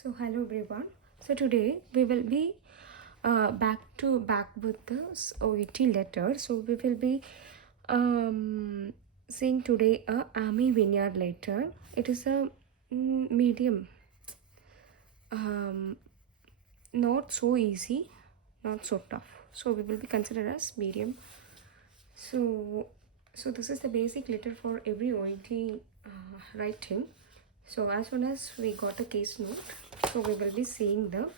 So hello everyone. So today we will be back to back with this OET letter. So we will be seeing today a Army Vineyard letter. It is a medium, um, not so easy, not so tough. So we will be considered as medium. So this is the basic letter for every OET writing. So as soon as we got the case note, so we will be seeing the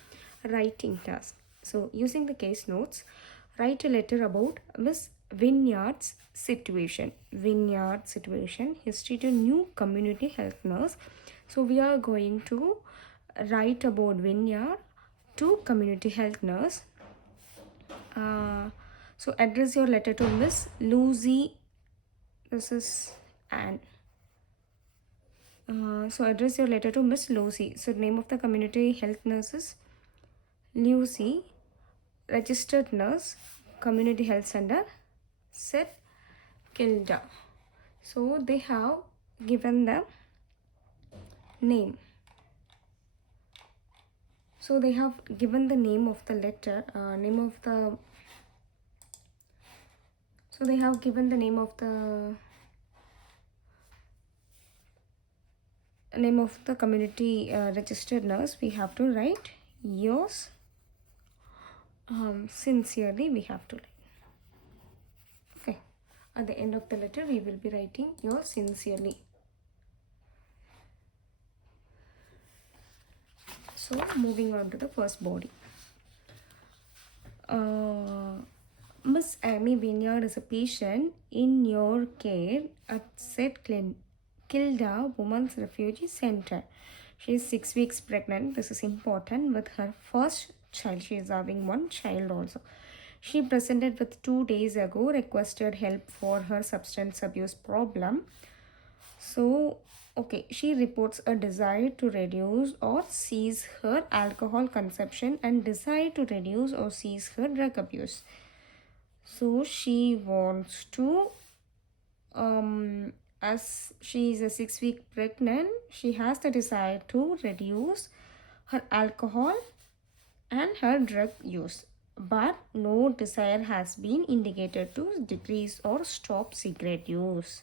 writing task. So using the case notes, write a letter about Miss Vineyard's situation. Vineyard situation, history to new community health nurse. So we are going to write about Vineyard to community health nurse. So address your letter to Miss Lucy. This is Anne. So address your letter to Miss Lucy. So name of the community health nurse is Lucy. Registered nurse, community health center, St. Kilda. So they have given the name. So they have given the name of the letter, So they have given the name of the community registered nurse. We have to write yours sincerely. We have to write. Okay. At the end of the letter, we will be writing yours sincerely. So moving on to the first body. Miss Amy Vineyard is a patient in your care at St. Kilda Women's Refugee Center. She is 6 weeks pregnant. This is important with her first child. She is having one child also. She presented with 2 days ago, requested help for her substance abuse problem. So, okay, she reports a desire to reduce or cease her alcohol consumption and desire to reduce or cease her drug abuse. So she wants to, as she is a 6 week pregnant, she has the desire to reduce her alcohol and her drug use, but no desire has been indicated to decrease or stop cigarette use.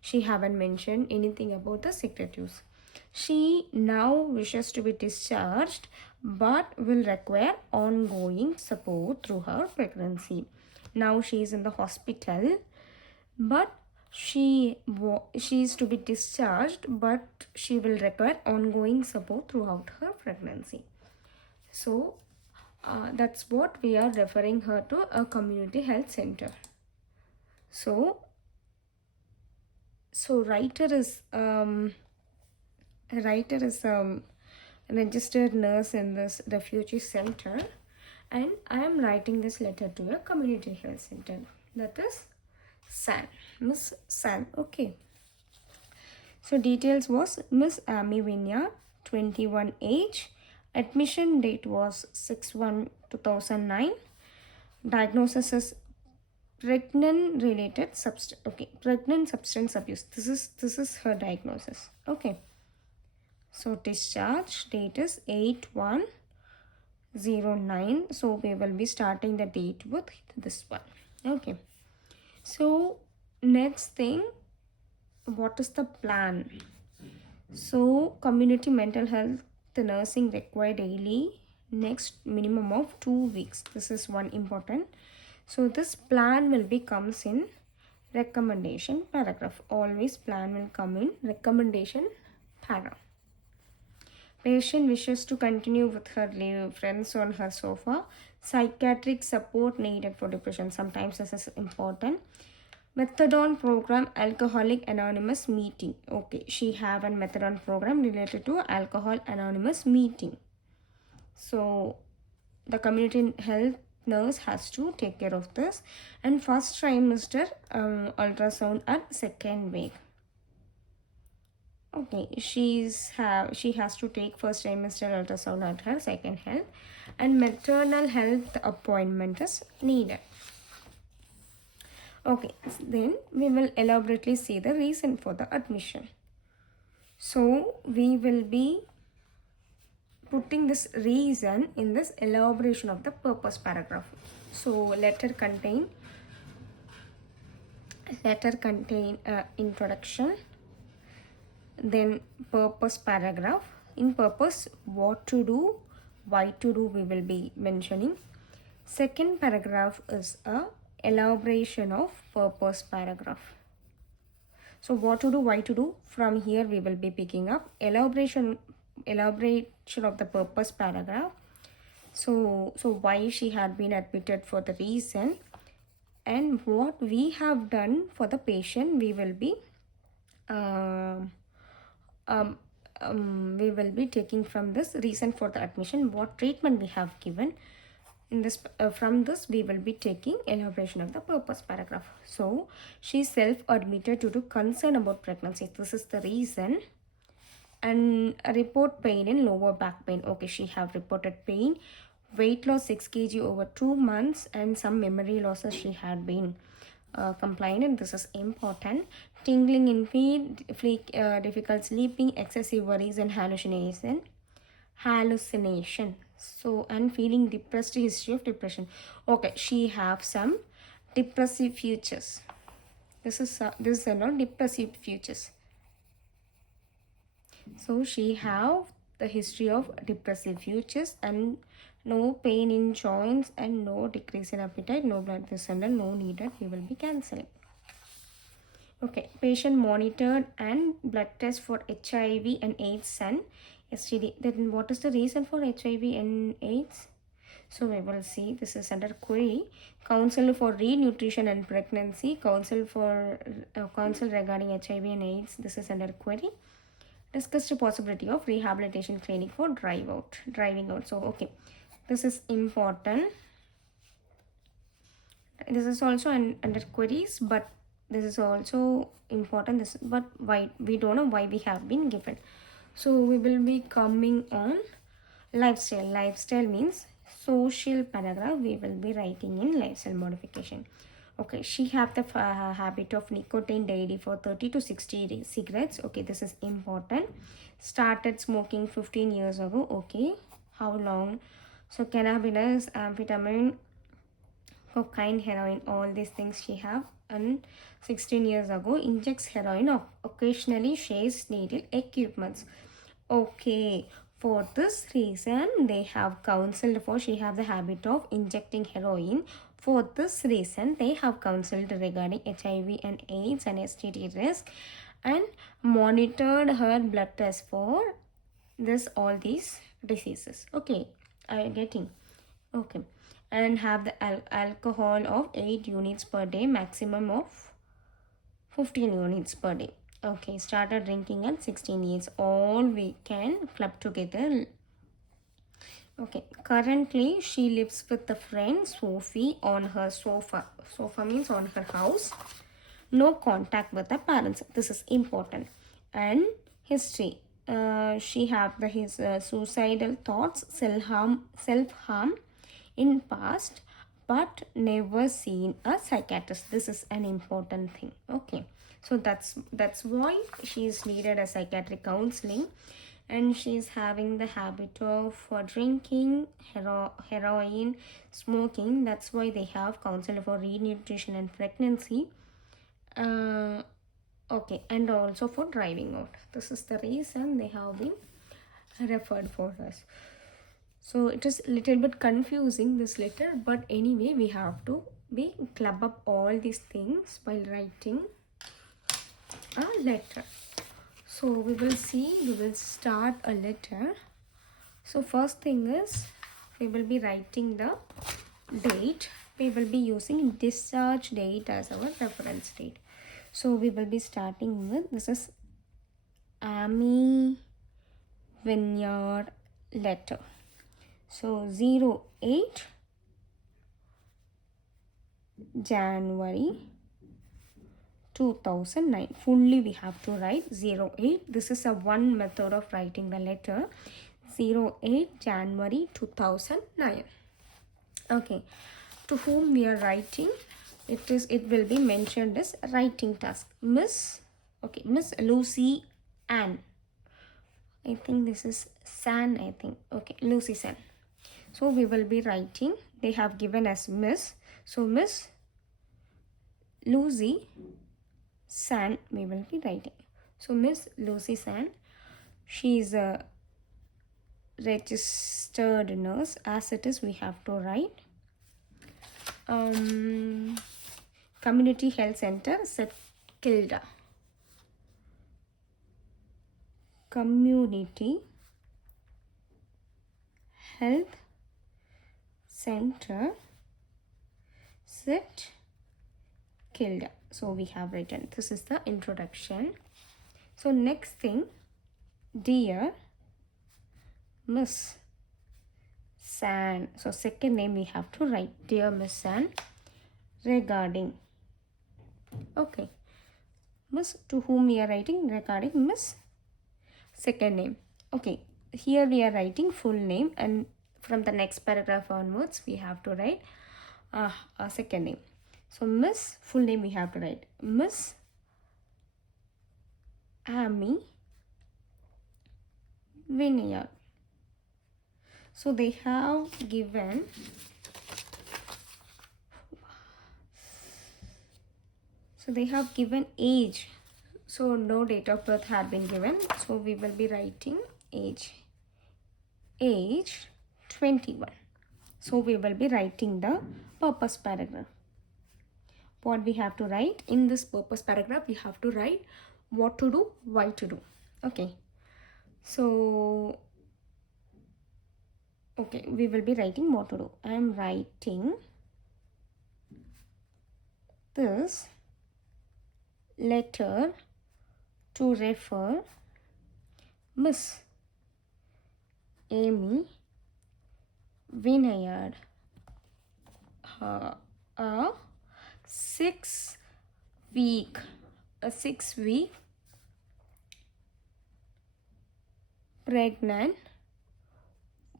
She haven't mentioned anything about the cigarette use. She now wishes to be discharged but will require ongoing support through her pregnancy. Now she is in the hospital, but she is to be discharged, but she will require ongoing support throughout her pregnancy. So that's what we are referring her to, a community health center. So writer is registered nurse in this refugee center, and I am writing this letter to a community health center. That is San, Miss San. Okay. So details was Miss Amy Vineyard, 21 age. Admission date was 6/1/2009. Diagnosis is pregnant substance abuse. This is her diagnosis. Okay. So discharge date is 8/1/09. So we will be starting the date with this one. Okay. So next thing, what is the plan? So community mental health nursing required daily, next minimum of 2 weeks. This is one important. So this plan will be comes in recommendation paragraph. Always plan will come in recommendation paragraph. Patient wishes to continue with her friends on her sofa. Psychiatric support needed for depression. Sometimes this is important. Methadone program, Alcoholic Anonymous meeting. Okay, she have a methadone program related to Alcohol Anonymous meeting. So the community health nurse has to take care of this. And first trimester ultrasound at second week. Okay, she has to take first trimester ultrasound at her second health, and maternal health appointment is needed. Okay, then we will elaborately see the reason for the admission. So we will be putting this reason in this elaboration of the purpose paragraph. So letter contain introduction, then purpose paragraph. In purpose, what to do, why to do, we will be mentioning. Second paragraph is a elaboration of purpose paragraph. So what to do, why to do, from here we will be picking up elaboration of the purpose paragraph. So why she had been admitted, for the reason, and what we have done for the patient. We will be we will be taking from this reason for the admission, what treatment we have given. In this from this we will be taking elaboration of the purpose paragraph. So she self-admitted due to concern about pregnancy. This is the reason. And report pain in lower back pain. Okay, she have reported pain, weight loss 6 kg over 2 months, and some memory losses she had been complained. This is important. Tingling in feet, difficult sleeping, excessive worries, and hallucination. So, and feeling depressed, history of depression. Okay, she have some depressive features. This is not depressive features. So she have the history of depressive features, and no pain in joints, and no decrease in appetite, no blood vessel, no needed. We will be cancelling. Okay, patient monitored and blood test for HIV and AIDS and STD. Then what is the reason for HIV and AIDS? So we will see. This is under query. Counsel for renutrition and pregnancy. Counsel regarding HIV and AIDS. This is under query. Discussed the possibility of rehabilitation clinic for driving out. So okay, this is important. This is also under queries, but this is also important. But why we don't know why we have been given. So we will be coming on lifestyle. Lifestyle means social paragraph. We will be writing in lifestyle modification. Okay, she have the habit of nicotine daily for 30 to 60 cigarettes. Okay, this is important. Started smoking 15 years ago. Okay, how long? So cannabis, amphetamine, cocaine, heroin, all these things she have. And 16 years ago, injects heroin. Occasionally shares needle equipments. Okay, for this reason they have counseled for. She have the habit of injecting heroin. For this reason they have counseled regarding HIV and AIDS and STD risk, and monitored her blood test for all these diseases. Okay, I am getting. Okay, and have the alcohol of 8 units per day, maximum of 15 units per day. Okay, started drinking at 16 years. All we can club together. Okay, currently she lives with a friend Sophie on her sofa. Sofa means on her house. No contact with the parents. This is important. And history. She have his suicidal thoughts, self-harm in past, but never seen a psychiatrist. This is an important thing. Okay, so that's why she is needed a psychiatric counseling. And she's having the habit of drinking, heroin, smoking. That's why they have counsel for renutrition and pregnancy. Okay, and also for driving out. This is the reason they have been referred for us. So it is a little bit confusing, this letter, but anyway we have to club up all these things while writing a letter. So we will start a letter. So first thing is we will be writing the date. We will be using discharge date as our reference date. So we will be starting with, this is Amy Vineyard letter. So 08 January 2009. Fully we have to write 08. This is a one method of writing the letter. 08 January 2009. Okay, to whom we are writing, it will be mentioned as writing task. Miss Lucy Ann. I think this is San, I think. Okay, Lucy San. So we will be writing, they have given as Miss. So Miss Lucy San we will be writing. So Miss Lucy San, she is a registered nurse. As it is, we have to write. Community Health Center, St. Kilda. Community Health Center, St. Kilda. So we have written, this is the introduction. So next thing, dear Miss San. So second name we have to write, dear Miss San, regarding. Okay, Miss, to whom we are writing, regarding Miss. Second name. Okay, here we are writing full name, and from the next paragraph onwards we have to write a second name. So Miss, full name we have to write, Miss Amy Vineyard. So they have given age. So no date of birth had been given. So we will be writing age 21. So we will be writing the purpose paragraph. What we have to write in this purpose paragraph, we have to write what to do, why to do. Okay, so okay, we will be writing what to do. I am writing this letter to refer Miss Amy Vineyard a 6 week pregnant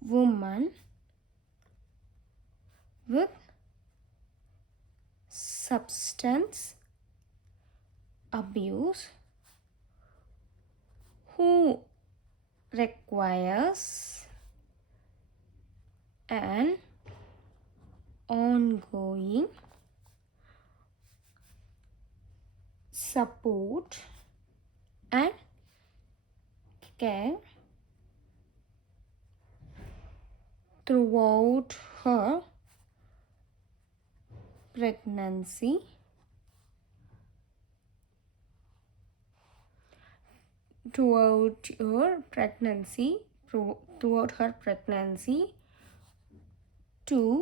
woman with substance abuse who requires an ongoing support and care throughout her pregnancy throughout her pregnancy to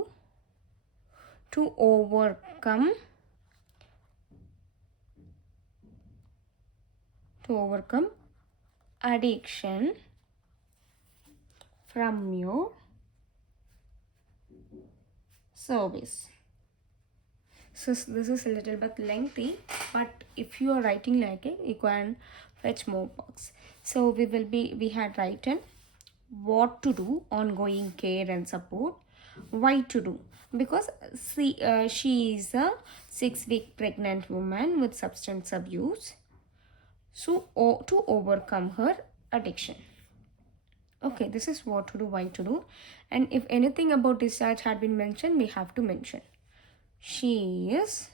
overcome addiction from your service. So this is a little bit lengthy, but if you are writing like it, you can fetch more marks. So we had written what to do, ongoing care and support. Why to do? Because she is a 6-week pregnant woman with substance abuse. So to overcome her addiction. Okay, this is what to do, why to do. And if anything about discharge had been mentioned, we have to mention. She is,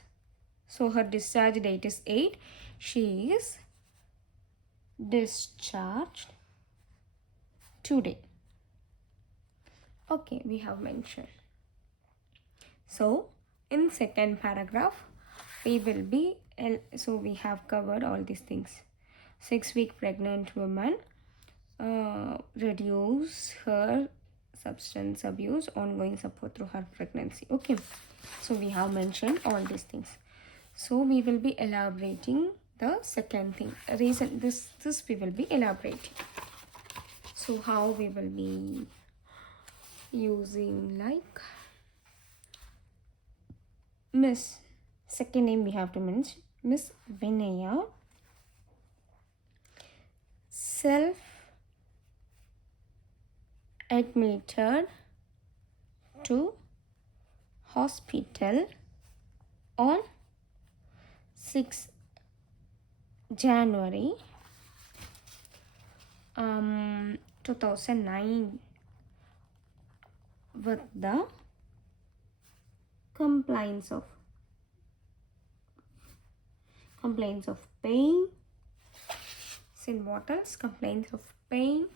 so her discharge date is 8. She is discharged today. Okay, we have mentioned. So in second paragraph, we will be, so we have covered all these things. 6-week pregnant woman, reduce her substance abuse, ongoing support through her pregnancy. Okay, so we have mentioned all these things. So we will be elaborating the second thing. Reason this we will be elaborating. So how we will be using, like, Miss, second name we have to mention, Miss Vinaya, self admitted to hospital on 6 January 2009 with the complaints of pain. Sin what else? Complaints of pain,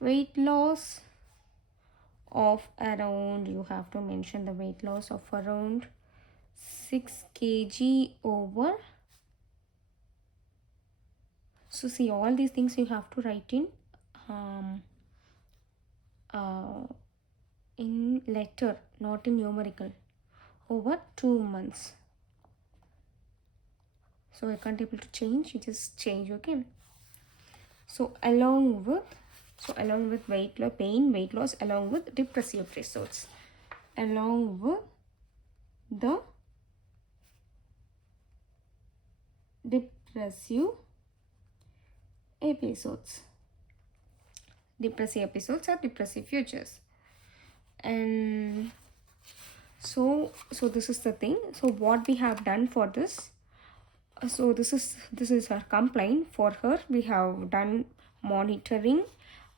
weight loss of around, you have to mention the weight loss of around 6 kg over. So see, all these things you have to write um, in letter, not in numerical, over 2 months. So I can't able to change, you just change, okay? So along with weight loss, pain, weight loss, along with depressive episodes, along with the depressive episodes or depressive futures. And so this is the thing. So what we have done for this, so this is her complaint. For her, we have done monitoring,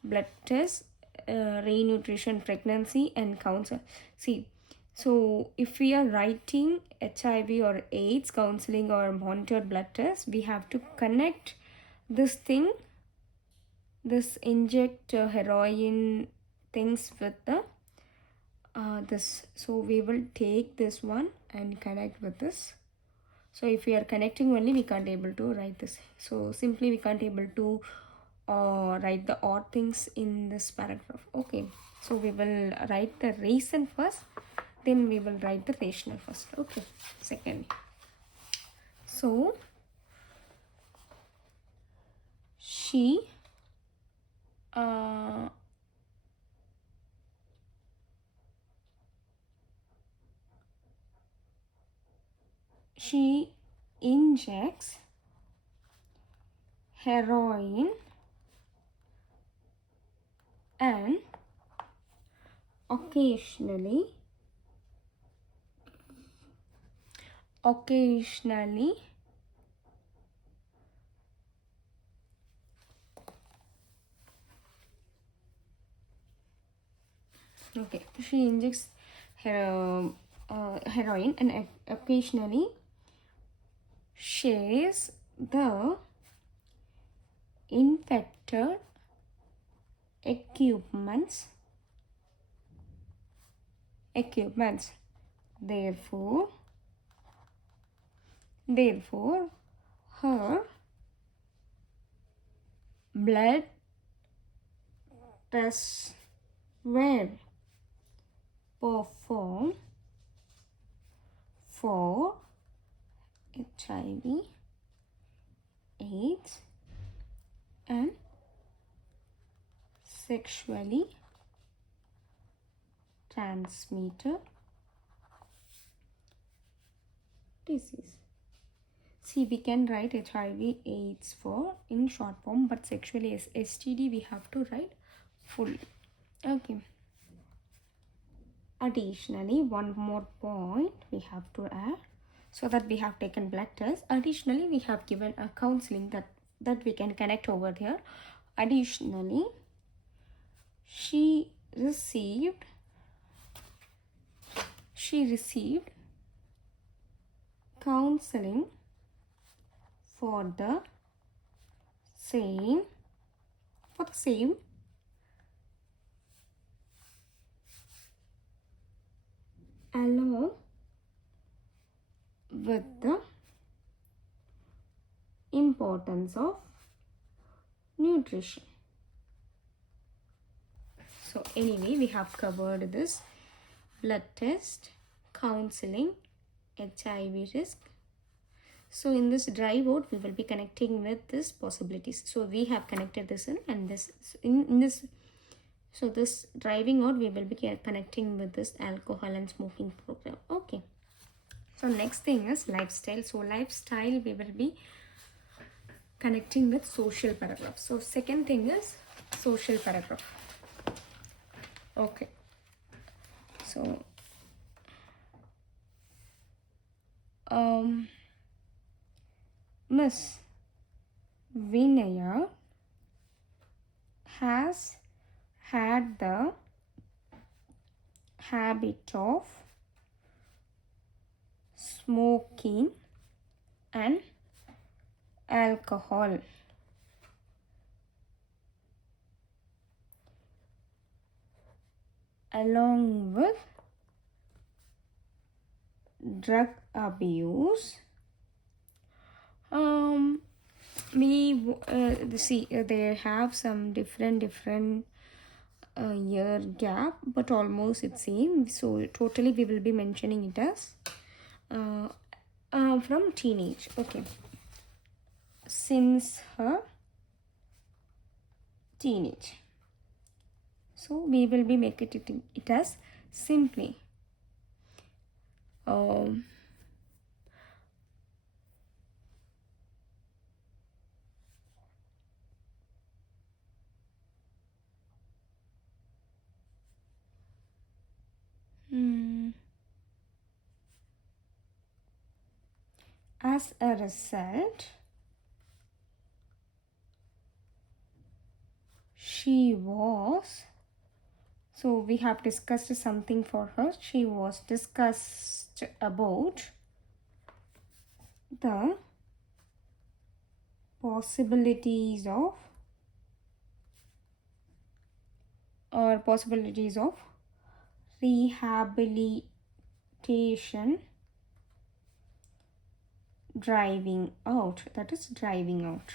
blood test, re-nutrition, pregnancy, and counsel. See, so if we are writing HIV or AIDS counseling or monitored blood test, we have to connect this thing, this inject heroin things with the this. So we will take this one and connect with this. So if we are connecting only, we can't able to write this. So simply we can't able to write the odd things in this paragraph. Okay, so we will write the reason first, then we will write the rationale first. Okay, second. So she injects heroin and occasionally okay, she injects heroin and occasionally shares the infected equipments. Therefore her blood tests were performed for HIV, AIDS, and sexually transmitted disease. See, we can write HIV, AIDS for in short form, but sexually STD we have to write full. Okay. Additionally, one more point we have to add. So that we have taken blood test. Additionally, we have given a counseling that we can connect over here. Additionally, she received counseling for the same along with the importance of nutrition. So anyway, we have covered this blood test, counseling, HIV risk. So in this drive out, we will be connecting with this possibilities. So we have connected this in this in this. So this driving out, we will be connecting with this alcohol and smoking program. Okay. So next thing is lifestyle. So lifestyle, we will be connecting with social paragraph. So second thing is social paragraph. Okay. So Miss Vineyard has had the habit of smoking and alcohol. Along with drug abuse. They have some different year gap, but almost it's same. So totally we will be mentioning it as from teenage. Okay, since her teenage. So we will be making it as simply um, as a result, she was, so we have discussed something for her. She was discussed about the possibilities of rehabilitation driving out, that is driving out.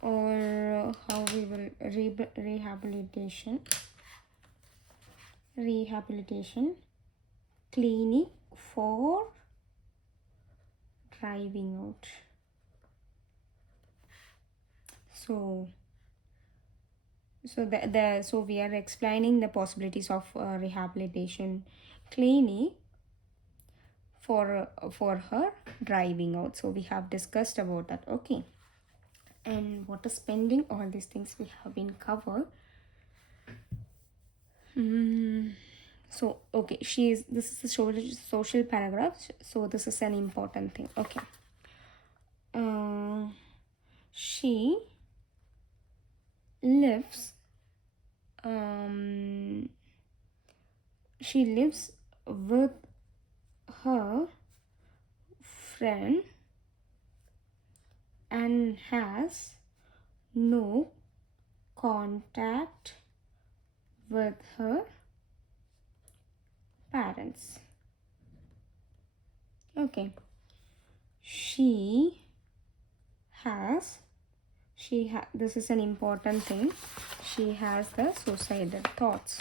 Or how we will rehabilitation clinic for driving out. So we are explaining the possibilities of rehabilitation clinic for her driving out. So we have discussed about that. Okay, and what is pending, all these things we have been covered. So okay, this is a social paragraph, so this is an important thing. Okay, she lives with her friend and has no contact with her parents. Okay, this is an important thing. She has the suicidal thoughts.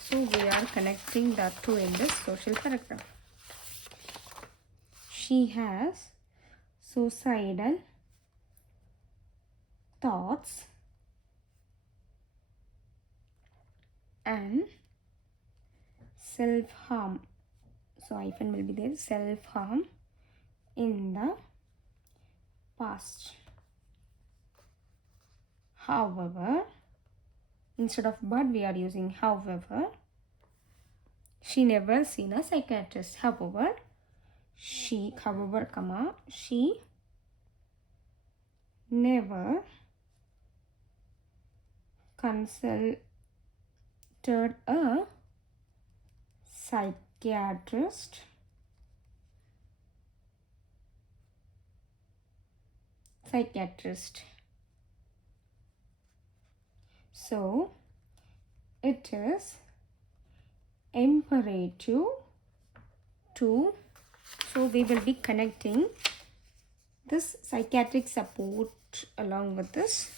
So we are connecting that to in this social paragraph. She has suicidal thoughts and self-harm. So hyphen will be there, self-harm in the past. However, instead of but we are using however. She never seen a psychiatrist. However, she never consulted a psychiatrist So it is imperative to, so we will be connecting this psychiatric support along with this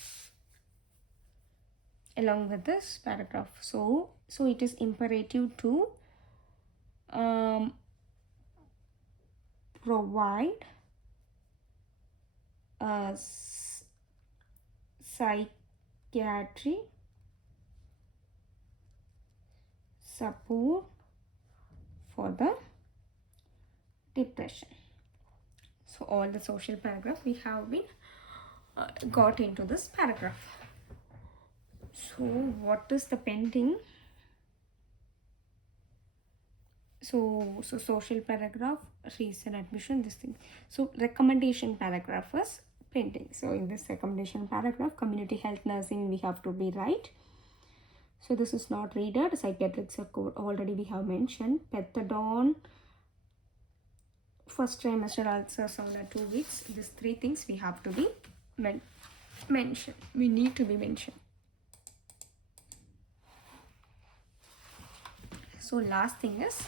paragraph. So it is imperative to provide a psychiatry support for the depression. So all the social paragraph we have been got into this paragraph. So what is the pending? So social paragraph, reason admission, this thing. So recommendation paragraph is pending. So in this recommendation paragraph, community health nursing we have to be right. So this is not readed. Psychiatrics already we have mentioned. Methadone, first trimester ultrasound at 2 weeks. These three things we have to be mentioned. We need to be mentioned. So last thing is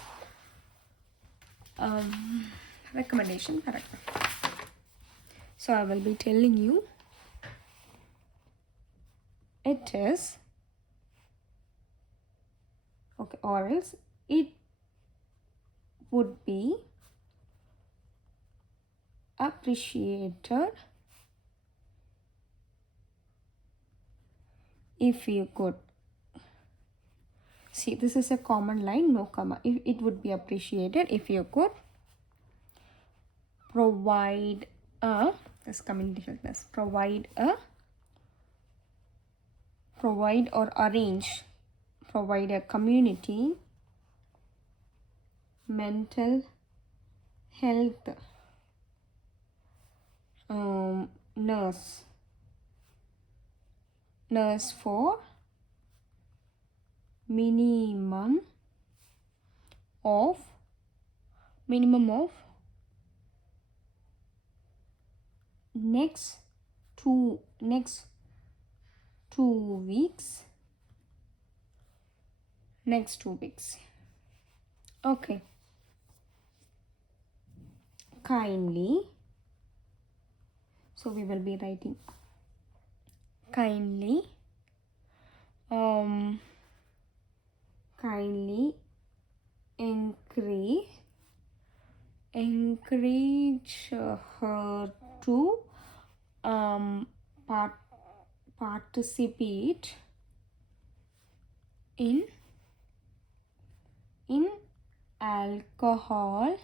recommendation paragraph. So I will be telling you it is okay, or else it would be appreciated if you could. See, this is a common line, no comma. If it would be appreciated if you could provide a this community health, provide or arrange, provide a community mental health nurse for minimum of next two weeks. Okay, kindly, so we will be writing kindly encourage her to participate in Alcoholics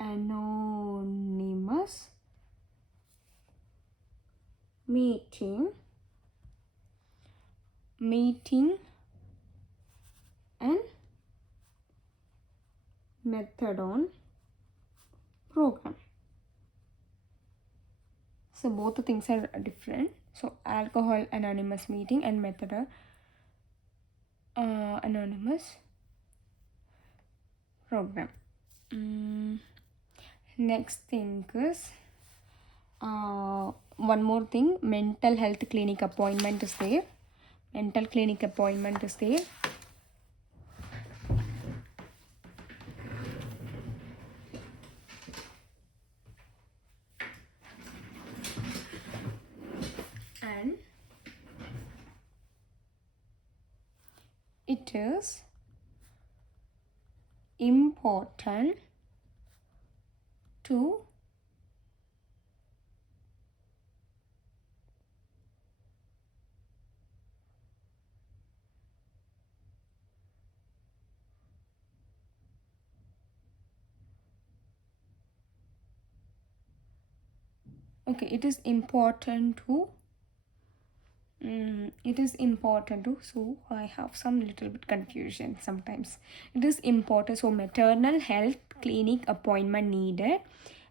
Anonymous meeting and methadone program. So both the things are different. So Alcohol Anonymous meeting and methadone anonymous program. Next thing is one more thing, mental health clinic appointment is there. And it is important to it is important to so I have some little bit confusion sometimes. It is important, so maternal health clinic appointment needed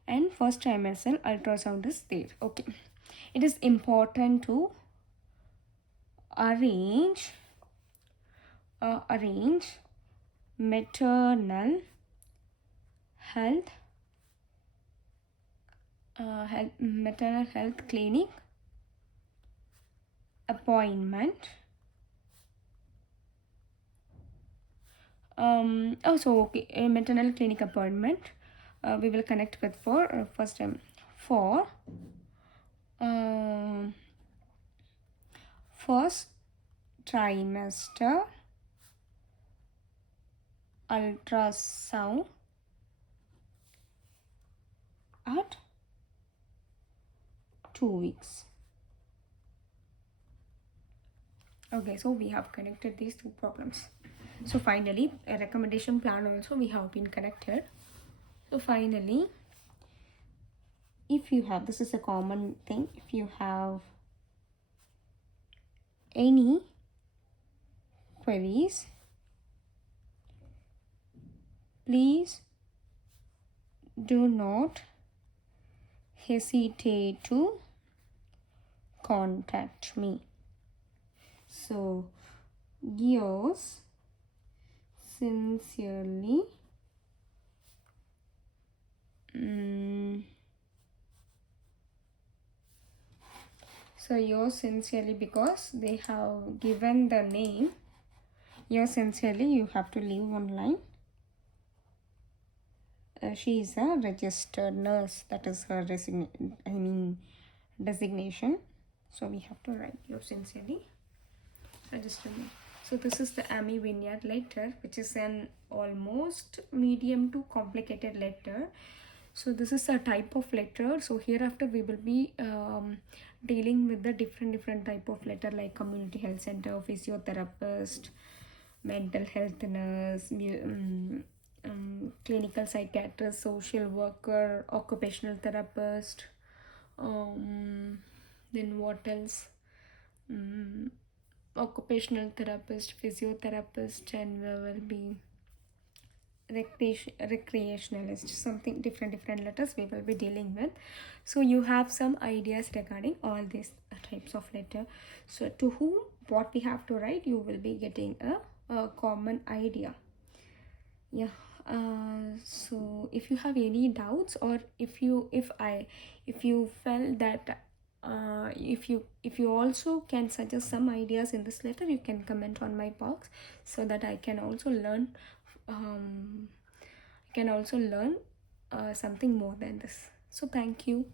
and first trimester ultrasound is there. Okay, it is important to arrange maternal health clinic appointment. A maternal clinic appointment we will connect with for first time for first trimester ultrasound at 2 weeks. Okay, so we have connected these two problems. So finally, a recommendation plan also we have been connected. So finally, if you have, this is a common thing, if you have any queries, please do not hesitate to contact me. So, yours sincerely, so yours sincerely, because they have given the name. Yours sincerely, you have to leave one line. She is a registered nurse. That is her designation. So we have to write yours sincerely, registered nurse. So this is the Amy Vineyard letter, which is an almost medium to complicated letter. So this is a type of letter. So hereafter we will be dealing with the different type of letter, like community health center, physiotherapist, mental health nurse, clinical psychiatrist, social worker, occupational therapist, then what else, occupational therapist, physiotherapist, and we will be recreationalist, something different letters we will be dealing with. So you have some ideas regarding all these types of letter. So to whom what we have to write, you will be getting a common idea. Yeah. So if you have any doubts, or if you felt that if you also can suggest some ideas in this letter, you can comment on my box, so that I can also learn something more than this. So thank you.